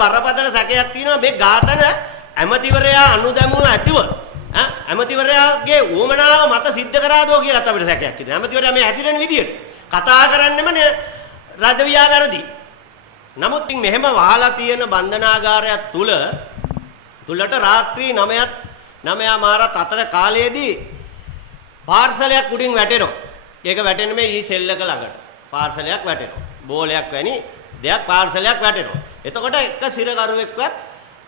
බරපතල සැකයක් තියෙනවා මේ ඝාතන ඇමතිවරයා අනුදැමුව ඇතිව ඇමතිවරයාගේ උවමනාව මත සිද්ධ කරාදෝ කියලා අපිට සැකයක් තියෙනවා. ඇමතිවරයා මේ හැදිරෙන විදියට කතා කරන්නෙම රදවියා වැරදි. නමුත් මෙහෙම වහලා තියෙන බන්ධනාගාරයක් තුලට රාත්‍රී 9:00 අතර කාලයේදී පාර්සලයක් උඩින් වැටෙනවා. ඒක වැටෙන්නේ මේ ඊ-සෙල් එක ළඟට. පාර්සලයක් වැටෙනවා. බෝලයක් වැනි දෙයක් පාර්සලයක් වැටෙනවා. එතකොට එක සිරකරුවෙක්වත්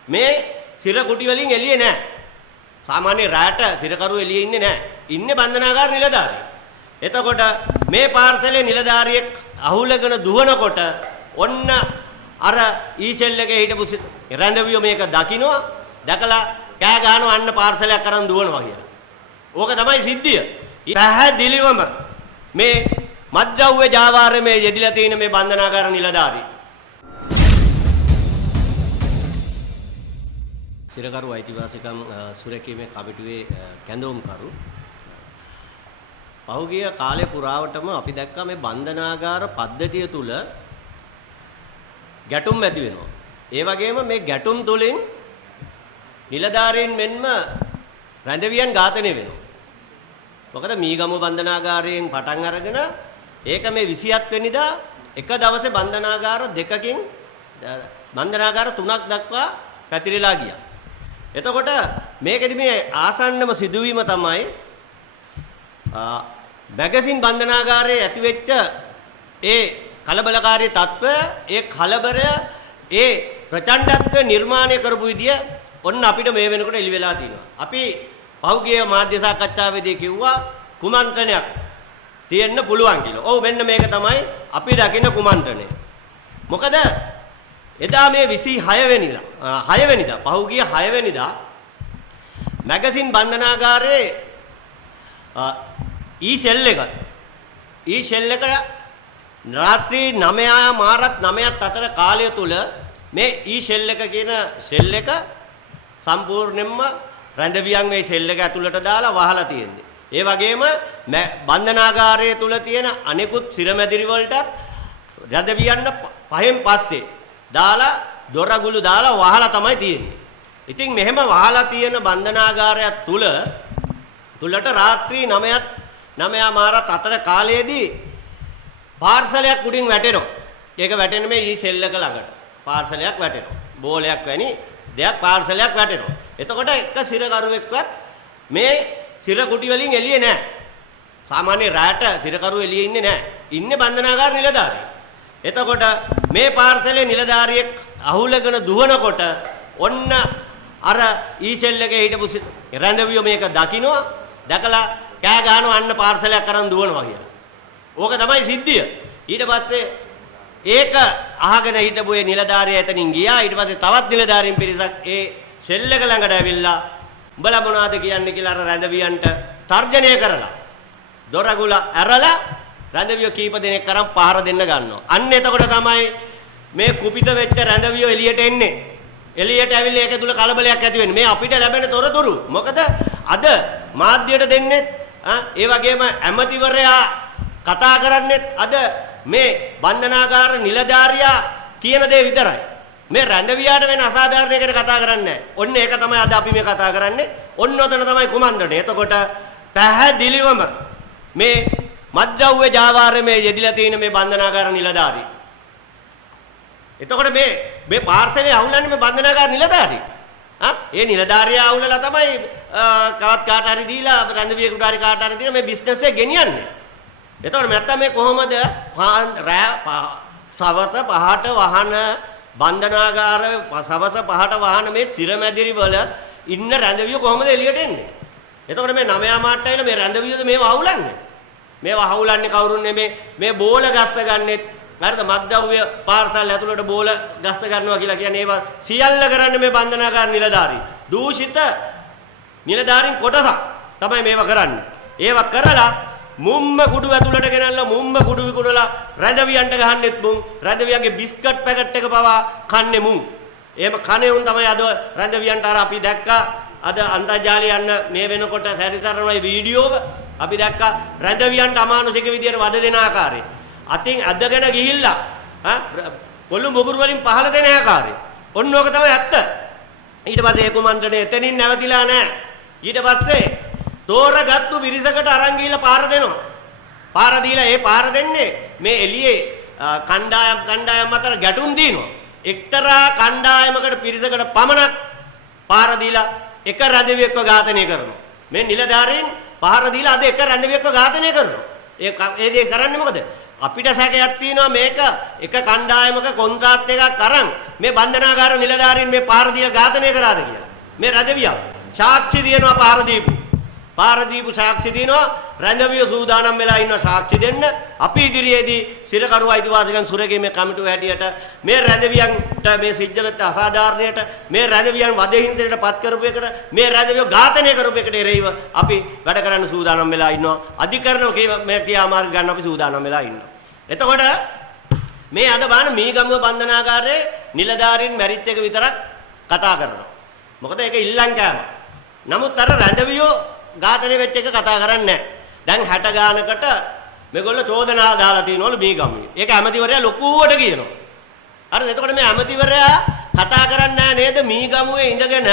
මේ සිර කුටි වලින් එළියේ නැහැ. සාමාන්‍ය රැට සිරකරුව එළියේ ඉන්නේ නැහැ. ඉන්නේ බන්ධනාගාර නිලධාරියෙක්. එතකොට මේ පාර්සලේ නිලධාරියෙක් අහුලගෙන දුවනකොට ඔන්න අර ඊ-සෙල් එකේ හිටපු රැඳවියෝ මේක දකින්නවා. දැකලා කෑ ගහනවා අන්න පාර්සලයක් අරන් දුවනවා කියලා. ඕක තමයි සිද්ධිය. පැහැදිලිවම මේ මත්ද්‍රව්‍ය ජාවාරමේ යෙදිලා තියෙන මේ බන්ධනාගාර නිලධාරී සිරකරු අයිතිවාසිකම් සුරැකීමේ කමිටුවේ කැඳවුම්කරු පහුගිය කාලේ පුරාවටම අපි දැක්කා මේ බන්ධනාගාර පද්ධතිය තුල ගැටුම් ඇති වෙනවා. ඒ වගේම මේ ගැටුම් තුලින් නිලධාරීන් මෙන්ම රැඳවියන් ඝාතනය වෙනවා. මොකද මීගම බන්ධනාගාරයෙන් පටන් අරගෙන ඒක මේ 27 වෙනිදා එක දවසේ බන්ධනාගාර දෙකකින් බන්ධනාගාර 3ක් දක්වා පැතිරලා ගියා. එතකොට මේකෙදි මේ ආසන්නම සිදුවීම තමයි මැගසින් බන්ධනාගාරයේ ඇතිවෙච්ච ඒ කලබලකාරී තත්ත්වය, ඒ කලබරය, ඒ ප්‍රචණ්ඩත්වය නිර්මාණය කරපු විදිය ඔන්න අපිට මේ වෙනකොට එළි වෙලා තිනවා. අපි පහුගිය මාධ්‍ය සාකච්ඡාවේදී කිව්වා කුමන්ත්‍රණයක් තියෙන්න පුළුවන් කියලා. ඔව් මෙන්න මේක තමයි අපි දකින කුමන්ත්‍රණය. මොකද එදා මේ 6 වෙනිදා පහුගිය 6 වෙනිදා මැගසින් බන්ධනාගාරයේ ඊ-සෙල් එක රාත්‍රී 9:00 අතර කාලය තුල මේ ඊ-සෙල් එක කියන සෙල් එක සම්පූර්ණයෙන්ම රැඳවියන් මේ සෙල් එක ඇතුළට දාලා වහලා තියෙන්නේ. ඒ වගේම බන්ධනාගාරයේ තුල තියෙන අනෙකුත් සිරමැදිරි වලටත් රැඳවියන් පහෙන් පස්සේ දාලා දොරගුළු දාලා වහලා තමයි තියෙන්නේ. ඉතින් මෙහෙම වහලා තියෙන බන්ධනාගාරයක් තුලට රාත්‍රී 9:00 අතර කාලයේදී පාර්සලයක් උඩින් වැටෙනවා. ඒක වැටෙන්නේ මේ ඊ-සෙල් එක ළඟට. පාර්සලයක් වැටෙනවා. බෝලයක් වැනි දෙයක් පාර්සලයක් වැටෙනවා. එතකොට එක සිරකරුවෙක්වත් මේ සිර කුටි වලින් එළියේ නැහැ. සාමාන්‍ය රැට සිරකරුව එළියේ ඉන්නේ නැහැ. ඉන්නේ බන්ධනාගාර නිලධාරියෙක්. එතකොට මේ පාර්සලේ නිලධාරියෙක් අහුලගෙන දුවනකොට ඔන්න අර ඊ-සෙල් එකේ හිටපු රැඳවියෝ මේක දකින්නවා. දැකලා කෑ ගහනවා අන්න පාර්සලයක් අරන් දුවනවා කියලා. ඕක තමයි සිද්ධිය. ඊට පස්සේ ඒක අහගෙන හිටපු ඒ නිලධාරියා එතනින් ගියා. ඊට පස්සේ තවත් නිලධාරීන් පිරිසක් ඒ සෙල් එක ළඟට ඇවිල්ලා උඹලා මොනවද කියන්නේ කියලා අර රැඳවියන්ට තර්ජනය කරලා දොරගුල ඇරලා රැඳවියෝ කීප දෙනෙක් කරන් පහර දෙන්න ගන්නවා. අන්න එතකොට තමයි මේ කුපිත වෙච්ච රැඳවියෝ එළියට එන්නේ. එළියට ඇවිල්ලා ඒක තුල කලබලයක් ඇති වෙන්නේ. මේ අපිට ලැබෙන තොරතුරු. මොකද අද මාධ්‍යයට දෙන්නේ ඒ වගේම ඇමතිවරයා කතා කරන්නේ අද මේ බන්ධනාගාර නිලධාරියා කියන දේ විතරයි. මේ රැඳවියාට වෙන අසාධාරණයකට කතා කරන්නේ නැහැ. ඔන්න ඒක තමයි අද අපි මේ කතා කරන්නේ. ඔන්න ඔතන තමයි කුමන්ත්‍රණය. එතකොට පැහැදිලිවම මේ මත්ද්‍රව්‍ය ජාවාරමේ යෙදිලා තියෙන මේ බන්ධනාගාර නිලධාරී. එතකොට මේ පාර්සලේ අහුලන්නේ මේ බන්ධනාගාර නිලධාරී. ඒ නිලධාරියා අහුලලා තමයි කවත් කාට හරි දීලා රැඳවියෙකුට හරි කාට හරි දීලා මේ බිස්නස් එක ගෙනියන්නේ. එතකොට නැත්තම් මේ කොහොමද සවස 5ට වහන බන්ධනාගාර සවස 5ට වහන මේ සිරමැදිරි වල ඉන්න රැඳවියෝ කොහොමද එළියට එන්නේ? එතකොට මේ 9:00 මාට ඇවිල්ලා මේ රැඳවියෝද මේව අහුලන්නේ? මේව අහුලන්නේ කවුරුන් නෙමේ මේ බෝල ගස්ස ගන්නෙත් හරිද මත්ද්‍රව්‍ය පාර්සල් ඇතුළට බෝල ගස්ස ගන්නවා කියලා කියන්නේ ඒවා සියල්ල කරන්නේ මේ බන්ධනාගාර නිලධාරී. දූෂිත නිලධාරීන් කොටසක් තමයි මේව කරන්නේ. ඒව කරලා මුම්ම කුඩු ඇතුළට ගෙනල්ලා මුම්ම කුඩු විකුණලා රැඳවියන්ට ගහන්නෙත් මුන් රැඳවියන්ගේ බිස්කට් පැකට් එක පවා කන්නේ මුන්. එහෙම කනේ උන් තමයි අද රැඳවියන්ට අර අපි දැක්කා අද අන්තර්ජාලය යන්න මේ වෙනකොට සැරිසරනයි වීඩියෝව අපි දැක්කා රැඳවියන්ට අමානුෂික විදියට වද දෙන ආකාරය. අතින් අදගෙන ගිහිල්ලා පොළු මුගුරු වලින් පහල දෙන ආකාරය. ඔන්න ඕක තමයි ඇත්ත. ඊට පස්සේ ඒ කුමන්ත්‍රණය එතනින් නැවතිලා නැහැ. ඊට පස්සේ තෝරගත්තු පිරිසකට අරන් ගිහිල්ලා පාර දෙනවා. පාර දීලා ඒ පාර දෙන්නේ මේ එළියේ කණ්ඩායම් අතර ගැටුම් දිනවා. එක්තරා කණ්ඩායමකට පිරිසකට පමණක් පාර දීලා එක රැඳවියෙක්ව ඝාතනය කරනවා. මේ නිලධාරීන් පාර දීලා අද එක රැඳවියෙක්ව ඝාතනය කරනවා. ඒ දේ කරන්නේ මොකද? අපිට සැකයක් තියෙනවා මේක එක කණ්ඩායමක කොන්ත්‍රාත් එකක් අරන් මේ බන්ධනාගාර නිලධාරීන් මේ පාර දීලා ඝාතනය කරාද කියලා. මේ රැඳවියා සාක්ෂි දිනනවා පාර දීපු සාක්ෂි දිනනවා. රැඳවිය සූදානම් වෙලා ඉන්න සාක්ෂි දෙන්න. අපි ඉදිරියේදී සිරකරු අයිතිවාසිකම් සුරකීමේ කමිටුව හැටියට මේ රැඳවියන්ට මේ සිද්ධ වෙච්ච අසාධාරණයට මේ රැඳවියන් වදහිංසනයට පත් කරපු එකට මේ රැඳවිය ඝාතනය කරපු එකට එරෙහිව අපි වැඩ කරන්න සූදානම් වෙලා ඉන්නවා. අධිකරණ මේ ක්‍රියාමාර්ග ගන්න අපි සූදානම් වෙලා ඉන්නවා. එතකොට මේ අද බලන්න මීගමුව බන්ධනාගාරයේ නිලධාරීන් මැරිච් එක විතරක් කතා කරනවා. මොකද ඒක ඉල්ලන් කෑම. නමුත් අර රැඳවියෝ ඝාතනය වෙච්ච එක කතා කරන්නේ නැහැ. දැන් 60 ගානකට මේගොල්ලෝ චෝදනා දාලා තියනවලු මීගමුවේ. ඒක ඇමතිවරයා ලොකුවට කියනවා. හරිද? එතකොට මේ ඇමතිවරයා කතා කරන්නේ නේද මීගමුවේ ඉඳගෙන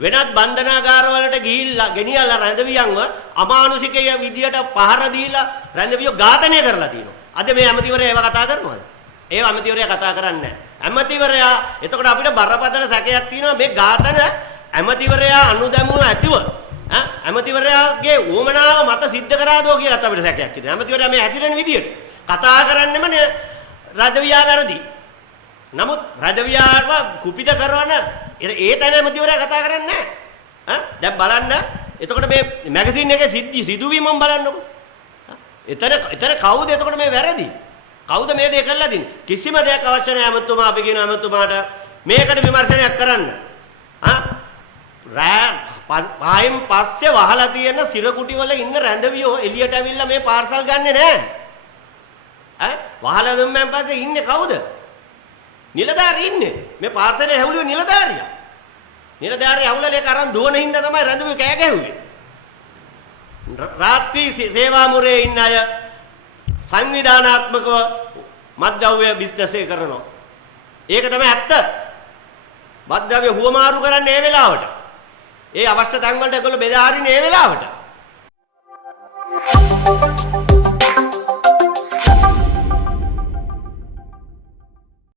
වෙනත් බන්ධනාගාර වලට ගිහිල්ලා ගෙනියලා රැඳවියන්ව අමානුෂිකය විදියට පහර දීලා රැඳවියෝ ඝාතනය කරලා තියෙනවා. අද මේ ඇමතිවරයා ඒව කතා කරනවද? ඒව ඇමතිවරයා කතා කරන්නේ නැහැ. ඇමතිවරයා එතකොට අපිට බරපතල සැකයක් තියෙනවා මේ ඝාතන ඇමතිවරයා අනුදැමුව ඇතිව ඇමතිවරයාගේ උවමනාව මත සිද්ධ කරාදෝ කියලා අපිට සැකයක් තියෙනවා. ඇමතිවරයා මේ හැදිරෙන විදියට කතා කරන්නෙම රැඳවියා වැරදි. නමුත් රැඳවියාව කුපිත කරන ඒ තැන ඇමතිවරයා කතා කරන්නේ නැහැ. දැන් බලන්න එතකොට මේ මැගසින් එකේ සිදුවීමම බලන්නකො. එතන කවුද එතකොට මේ වැරදි? කවුද මේ දේ කළා දින්නේ? කිසිම දෙයක් අවශ්‍ය නැහැ ඇමතුමා. අපි කියන ඇමතුමාට මේකට විමර්ශනයක් කරන්න. පහෙන් පස්සේ වහලා තියෙන සිරකුටි වල ඉන්න රැඳවියෝ එළියට ඇවිල්ලා මේ පාර්සල් ගන්නෙ නැහැ. වහලා දුන්නන් පස්සේ ඉන්නේ කවුද? නිලධාරී ඉන්නේ. මේ පාර්සලේ හැවුලුවේ නිලධාරියා. නිලධාරියා හැවුලේ ඒක අරන් දුවන හින්දා තමයි රැඳවියෝ කෑ ගැහුවේ. රාත්‍රී සේවා මුරේ ඉන්න අය සංවිධානාත්මකව මත්ද්‍රව්‍ය බිස්නස් එක කරනවා. ඒක තමයි ඇත්ත. මත්ද්‍රව්‍ය හුවමාරු කරන්නේ මේ වෙලාවට. ඒ අවශ්‍ය තැන් වලට ඒගොල්ලෝ බෙදා හරින්නේ මේ වෙලාවට.